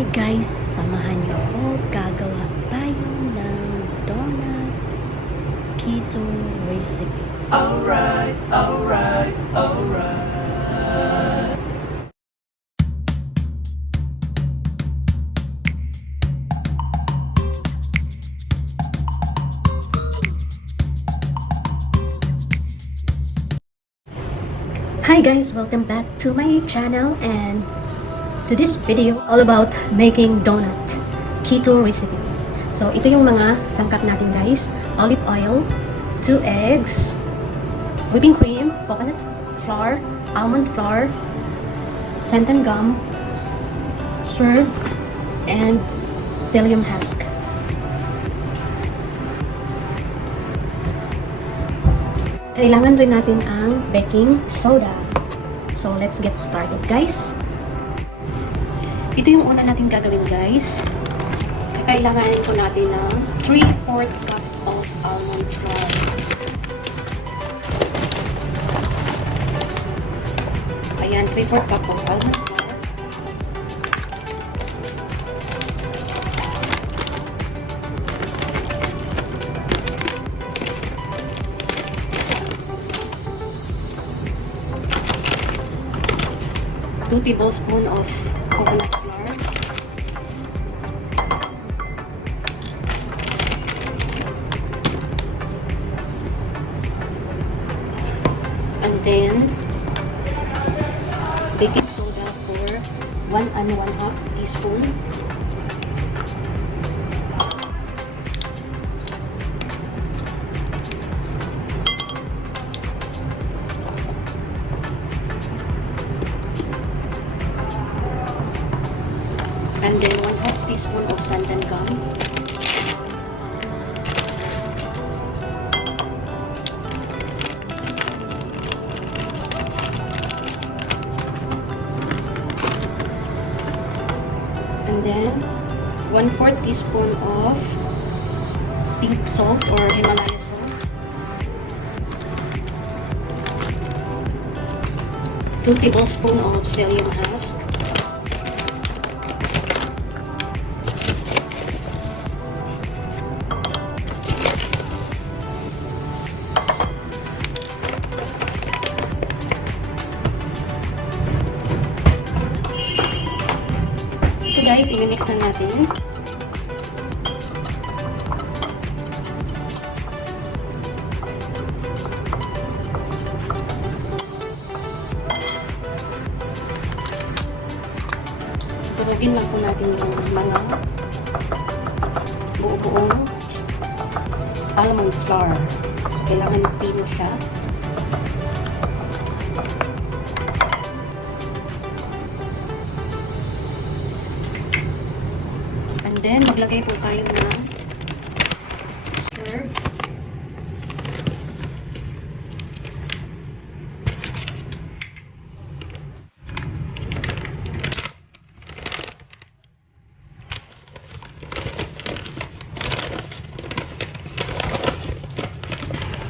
Alright guys, samahan niyo ako. Gagawa tayo ng donut keto recipe. Alright, alright, alright. Hi guys, welcome back to my channel and to this video all about making donut keto recipe. So ito yung mga sangkap natin guys: olive oil, 2 eggs, whipping cream, coconut flour, almond flour, xanthan gum, swerve, and psyllium husk. Kailangan rin natin ang baking soda. So, let's get started, guys. Ito yung una natin gagawin, guys. Kakailanganin po natin ng 3/4 cup of almond flour. Ayan, 3/4 cup of almond flour. Two tablespoons of coconut flour. And then baking soda for 1 1/2 teaspoon. And then 1/2 teaspoon of xanthan gum. And then 1/4 teaspoon of pink salt or Himalaya salt. 2 tablespoons of psyllium husk. Guys, i-mix na natin. Durugin lang po natin yung mga buo-buong almond flour. So, kailangan pino siya. Then, maglagay po tayo ng swerve.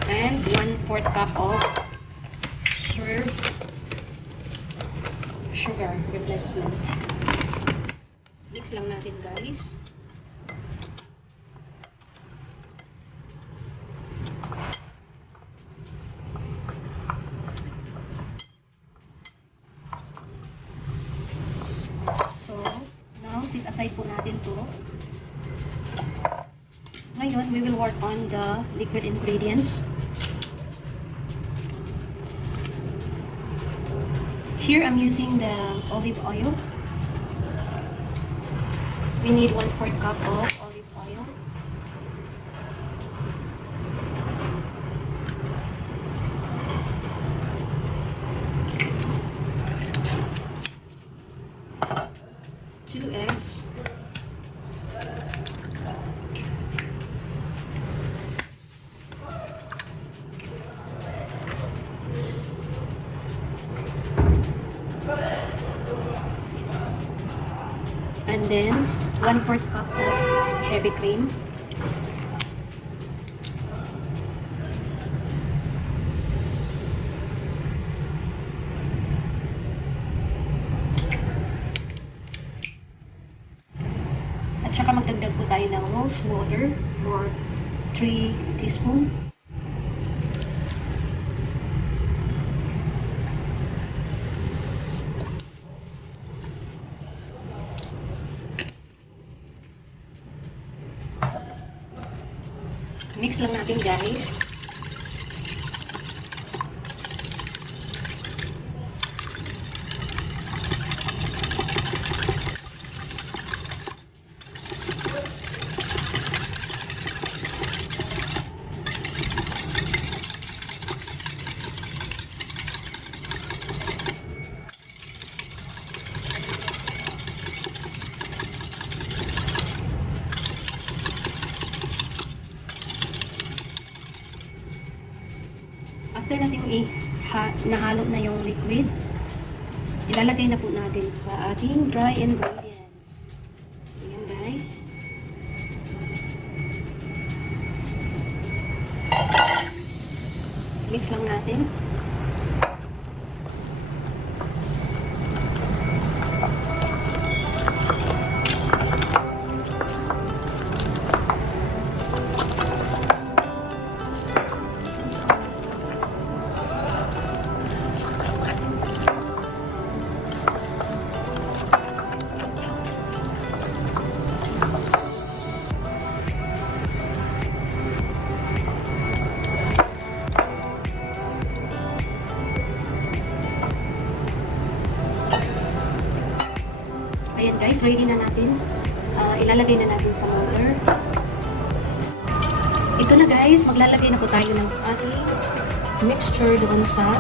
And 1/4 cup of swerve sugar replacement. Mix lang natin guys. So, now set aside po natin to. Ngayon, we will work on the liquid ingredients. Here, I'm using the olive oil. We need 1/4 cup of olive oil. Two eggs. And then 1/4 cup of heavy cream. At saka magdagdag po tayo ng rose water for 3 teaspoon. Mix lang natin guys. After natin nahalo na yung liquid, ilalagay na po natin sa ating dry ingredients. So yan guys. Mix lang natin. Ayan guys, ready na natin. Ilalagay na natin sa molder. Ito na guys, maglalagay na po tayo ng ating mixture doon sa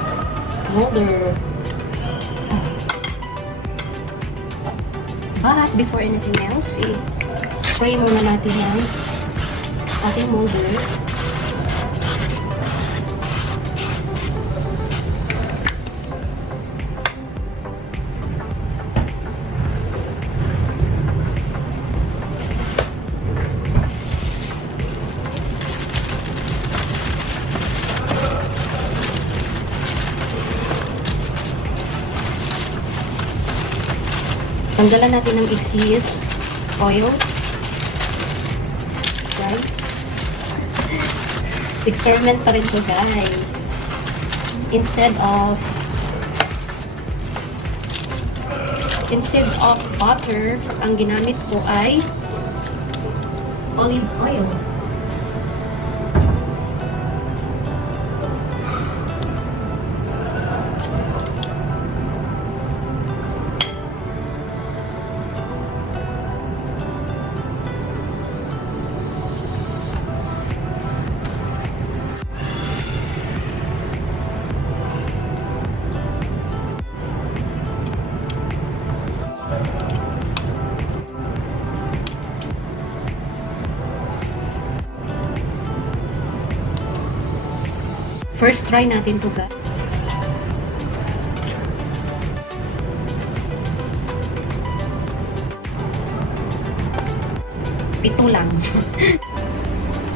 molder. But before anything else, i-spray muna natin ng ating molder. Tanggalan natin ng excess oil. Guys. Experiment pa rin to guys. Instead of butter, ang ginamit ko ay olive oil. First try natin to guys. Ito lang.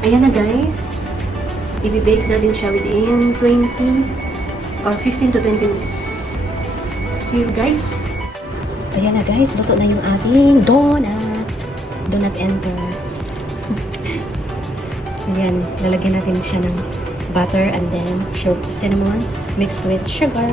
Ayan na guys. I-bake natin siya within 20 or 15 to 20 minutes. See you guys. Ayan na guys. Luto na yung ating donut. Donut enter. Ayan. Lalagyan natin siya ng butter and then cinnamon mixed with sugar.